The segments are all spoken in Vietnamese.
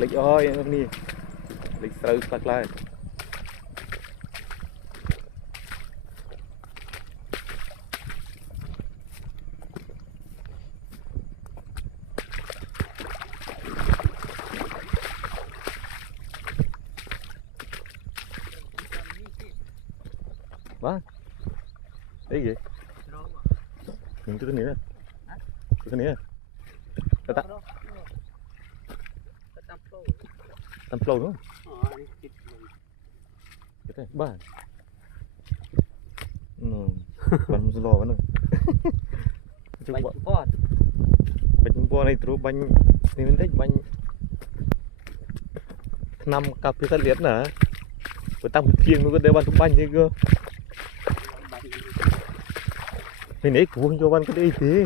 lịch ơi nè lịch sâu phát lại vâng đấy gì mình cứ thế này ta tam flow đúng không cái này ba còn lo vẫn rồi bánh bò này trụ bánh thì mình thích bánh năm cà phê thật liệt nè vừa tăng một chiên nó có đều bán thuốc bánh như cơ mình ấy cuồng cho bán cái đấy thế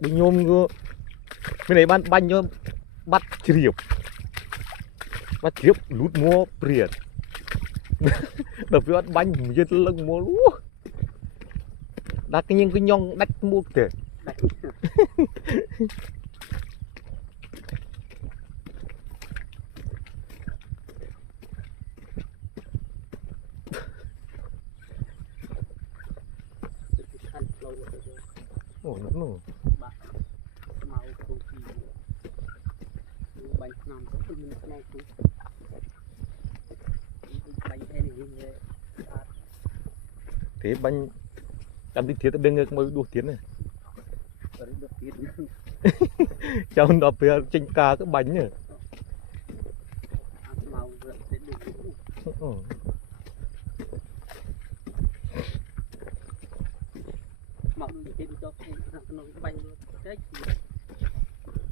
bình nhôm cơ mình ấy bán bánh cho bắt chìa lút mua priệt đập với bánh như lưng mua lúa đặt cái những cái nhông đách mua kìa ồ nó thế bánh ăn đi thiết bên ngược mới đua tiến này trong đó về chanh cá cái bánh này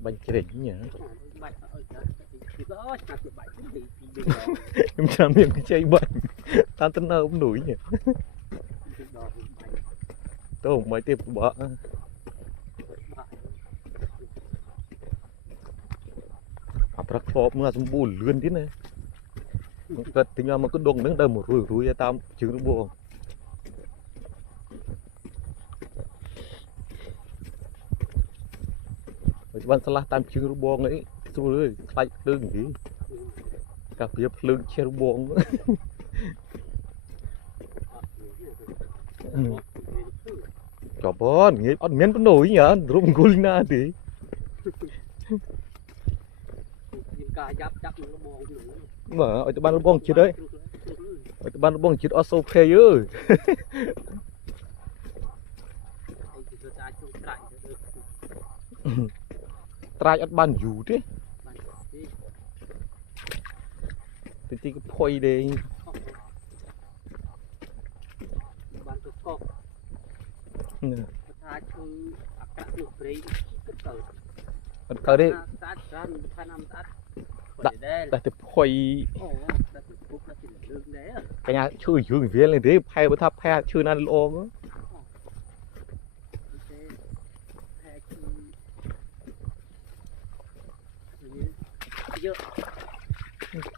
bánh kềnh nhỉ em làm miệng cái chay bánh ta tân nào cũng nổi nhỉ tôi không mấy tiếp bỏ bạc phộp mà sum bùn lươn thế này cất tính ra mà cứ đong đứng đây một rùi ra tao trứng nó buồn bạn salah tam trứng nó buồn ấy rồi lại đừng gì cà phê lươn che nó buồn chó bón nghe ăn miếng có nổi nhỉ rụng gul na thì mà ở chỗ ban nó bong chết đấy ở chỗ ban nó bong chết ở sâu khe ơi trai ở ban dù thế thì cái phôi đây cờ đi đặt từ phôi cái nhà chui dương viên lên đấy hay bữa tháp hay chui nan lô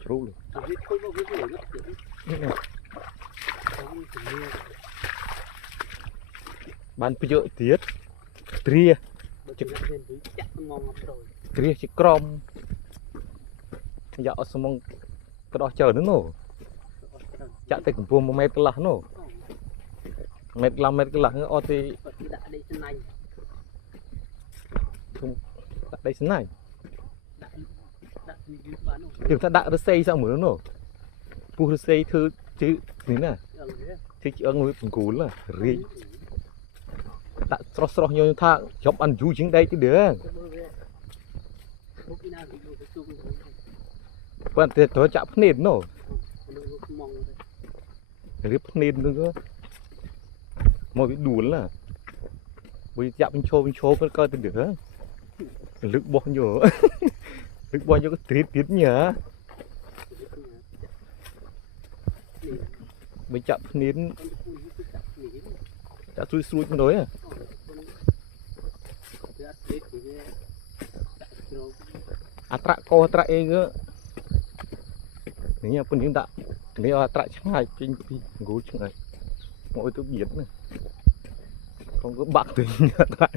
trú luôn ban bây giờ tiết tria chỉ crom dạ xong mong cái đó chờ nữa nổ chặt tay cùng vuông một mét là nổ mét là ở thì đây thế này chúng ta đã xây sao mới nổ pu xây thứ chứ thế này chứ chị ông cùng cú là ri đã sro nhau tha chọc ăn chú chính đây chứ được quan tiền tôi chạm nền nổ rip nền nữa một cái đuốn là bây chạm bên chô vẫn coi từ được lực bao nhiêu lực bao nhiêu cái tiết nhở bây chạm nền đã xui con đối à atrak kau atrak ego ini apa nih tak ini atrak cengai pinpi gue cengai mau itu biet nih không có bạc thì atrak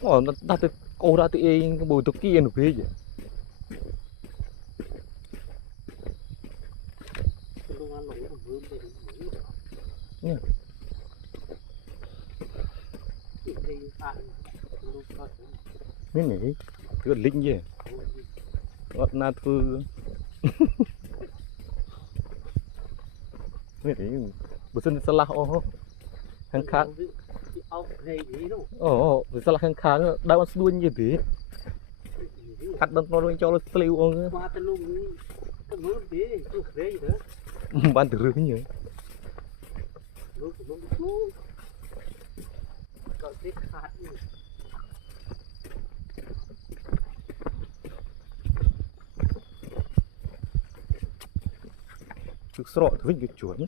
Ồ, nó đặt từ cô ra từ cái bùi tục kia nó về vậy. Nè. Mấy này thứ linh gì? Ngọt na thư. Mấy này bữa sinh sala ô hàng kháng. Ồ, bữa sala hàng kháng đau ăn đuôi như thế. Cắt đâm nó cho nó sliu ông. Ban từ rừng nhỉ? Thực sự thứ cái chuột nhé.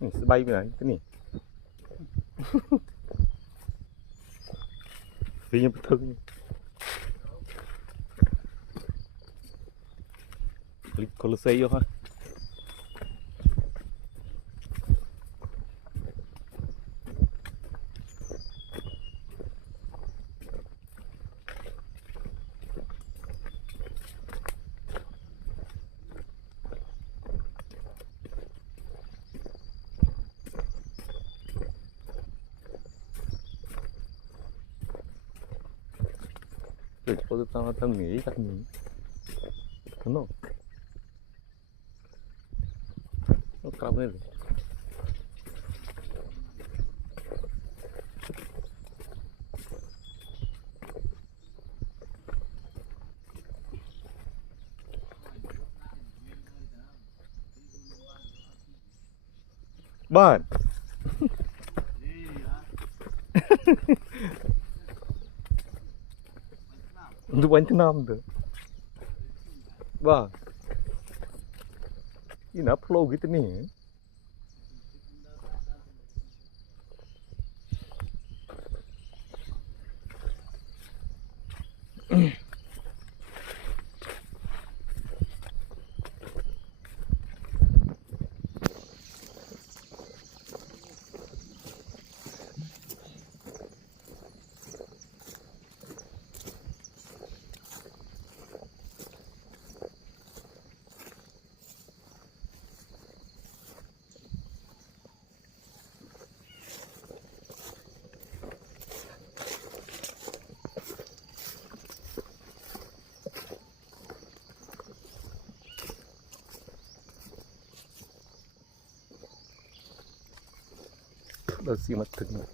Sẽ bay về này cái này. Vì như thương. Click Colosseum ha. Rồi tao nghĩ chắc nghĩ đúng không? Nó cao lên rồi. Bạn Untuk bánh thứ năm rồi. Vâng. Ini apa flow gitu nih? Đâu xí mặt thực nữa.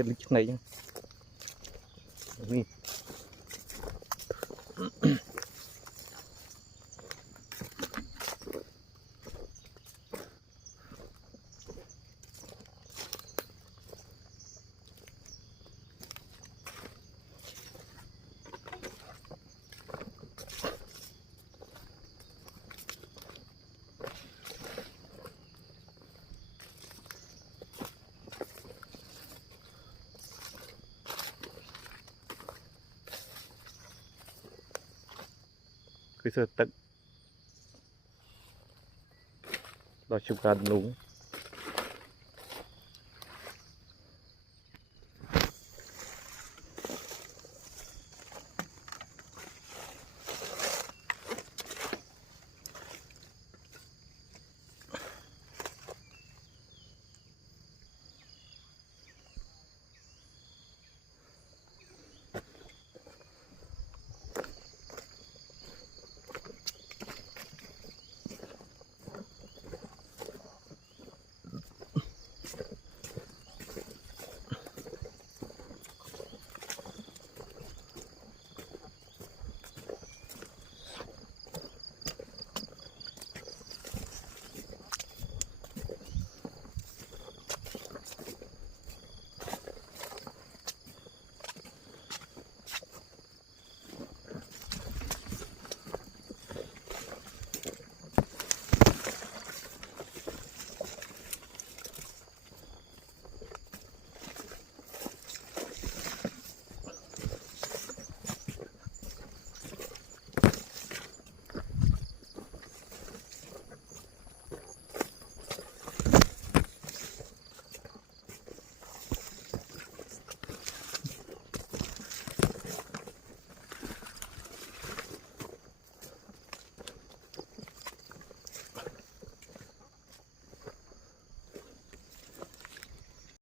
chết lính này nhá đi cứ sơ tận đó chụp ra đúng